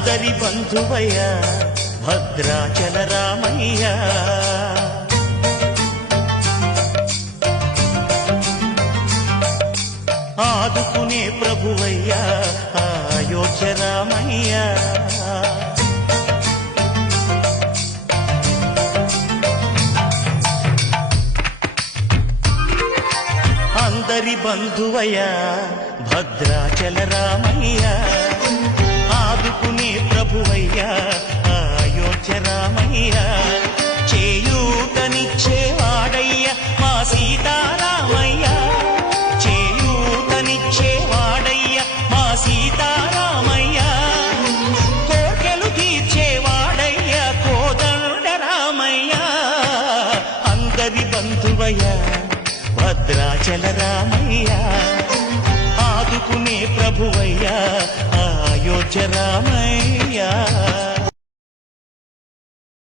అందరి బంధువయ్యా భద్రాచల రామయ్య, ఆదుకునే ప్రభువయ్యా అయోధ్య రామయ్య. అందరి బంధువయ్యా భద్రాచల రామయ్య, ఆదుకునే ప్రభువయ్యా అయోధ్య రామయ్య. చేయూతనిచ్చేవాడయ్య మా సీతారామయ్య, చేయూతనిచ్చేవాడయ్య మా సీతారామయ్య. కోర్కెలు తీర్చేవాడయ్య కోదండ రామయ్య. అందరి బంధువయ్యా భద్రాచల రామయ్య, ఆదుకునే ప్రభువయ్యా అయోధ్య రామయ్య.